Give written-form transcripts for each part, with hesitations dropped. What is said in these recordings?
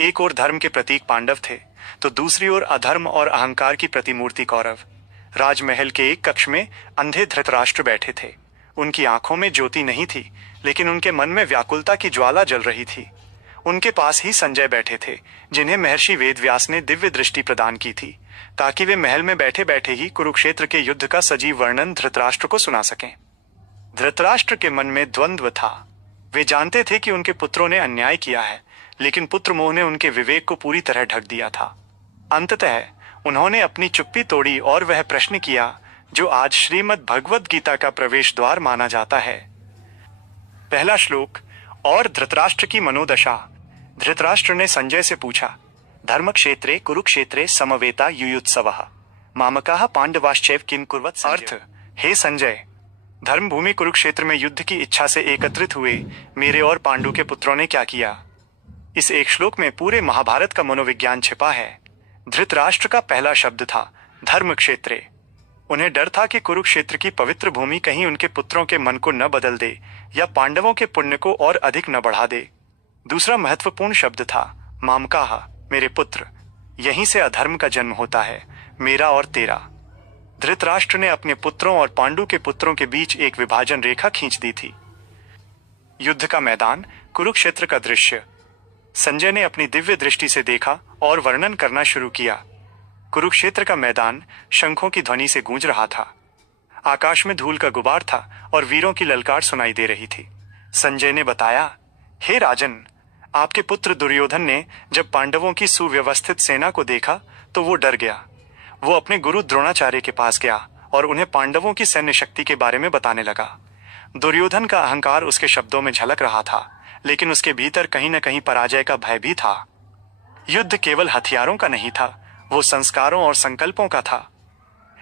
एक ओर धर्म के प्रतीक पांडव थे, तो दूसरी ओर अधर्म और अहंकार की प्रतिमूर्ति कौरव। राजमहल के एक कक्ष में अंधे धृतराष्ट्र बैठे थे। उनकी आंखों में ज्योति नहीं थी, लेकिन उनके मन में व्याकुलता की ज्वाला जल रही थी। उनके पास ही संजय बैठे थे, जिन्हें महर्षि वेदव्यास ने दिव्य दृष्टि प्रदान की थी, ताकि वे महल में बैठे बैठे ही कुरुक्षेत्र के युद्ध का सजीव वर्णन धृतराष्ट्र को सुना सकें। धृतराष्ट्र के मन में द्वंद्व था। वे जानते थे कि उनके पुत्रों ने अन्याय किया है, लेकिन पुत्र मोह ने उनके विवेक को पूरी तरह ढक दिया था। अंततः उन्होंने अपनी चुप्पी तोड़ी और वह प्रश्न किया जो आज श्रीमद् भगवद गीता का प्रवेश द्वार माना जाता है। पहला श्लोक। और धृतराष्ट्र की मनोदशा। धृतराष्ट्र ने संजय से पूछा, धर्म क्षेत्रे कुरुक्षेत्रे समवेता युयुत्सवः मामकाः पांडवाश्चैव किम कुर्वत्। अर्थ, हे संजय, धर्म भूमि कुरुक्षेत्र में युद्ध की इच्छा से एकत्रित हुए मेरे और पांडु के पुत्रों ने क्या किया। इस एक श्लोक में पूरे महाभारत का मनोविज्ञान छिपा है। धृतराष्ट्र का पहला शब्द था धर्म क्षेत्रे। उन्हें डर था कि कुरुक्षेत्र की पवित्र भूमि कहीं उनके पुत्रों के मन को न बदल दे या पांडवों के पुण्य को और अधिक न बढ़ा दे। दूसरा महत्वपूर्ण शब्द था मामकाः, मेरे पुत्र। यहीं से अधर्म का जन्म होता है, मेरा और तेरा। धृतराष्ट्र ने अपने पुत्रों और पांडु के पुत्रों के बीच एक विभाजन रेखा खींच दी थी। युद्ध का मैदान, कुरुक्षेत्र का दृश्य। संजय ने अपनी दिव्य दृष्टि से देखा और वर्णन करना शुरू किया। कुरुक्षेत्र का मैदान शंखों की ध्वनि से गूंज रहा था। आकाश में धूल का गुबार था और वीरों की ललकार सुनाई दे रही थी। संजय ने बताया, हे राजन, आपके पुत्र दुर्योधन ने जब पांडवों की सुव्यवस्थित सेना को देखा तो वो डर गया। वो अपने गुरु द्रोणाचार्य के पास गया और उन्हें पांडवों की सैन्य शक्ति के बारे में बताने लगा। दुर्योधन का अहंकार उसके शब्दों में झलक रहा था, लेकिन उसके भीतर कहीं न कहीं पराजय का भय भी था। युद्ध केवल हथियारों का नहीं था, वो संस्कारों और संकल्पों का था।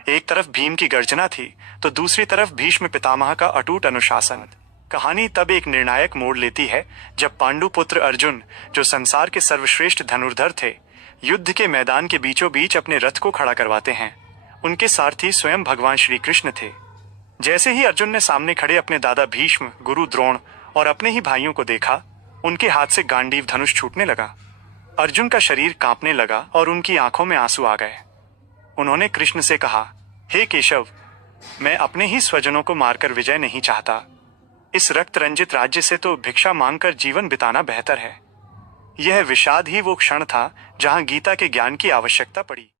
एक तरफ भीम की गर्जना थी, तो दूसरी तरफ भीष्म पितामह का अटूट अनुशासन। कहानी तब एक निर्णायक मोड़ लेती है जब पांडु पुत्र अर्जुन, जो संसार के सर्वश्रेष्ठ धनुर्धर थे, युद्ध के मैदान के बीचों बीच अपने रथ को खड़ा करवाते हैं। उनके सारथी स्वयं भगवान श्री कृष्ण थे। जैसे ही अर्जुन ने सामने खड़े अपने दादा भीष्म, गुरु द्रोण और अपने ही भाइयों को देखा, उनके हाथ से गांडीव धनुष छूटने लगा। अर्जुन का शरीर कांपने लगा और उनकी आंखों में आंसू आ गए। उन्होंने कृष्ण से कहा, हे केशव, मैं अपने ही स्वजनों को मारकर विजय नहीं चाहता। इस रक्त रंजित राज्य से तो भिक्षा मांगकर जीवन बिताना बेहतर है। यह विषाद ही वो क्षण था जहां गीता के ज्ञान की आवश्यकता पड़ी।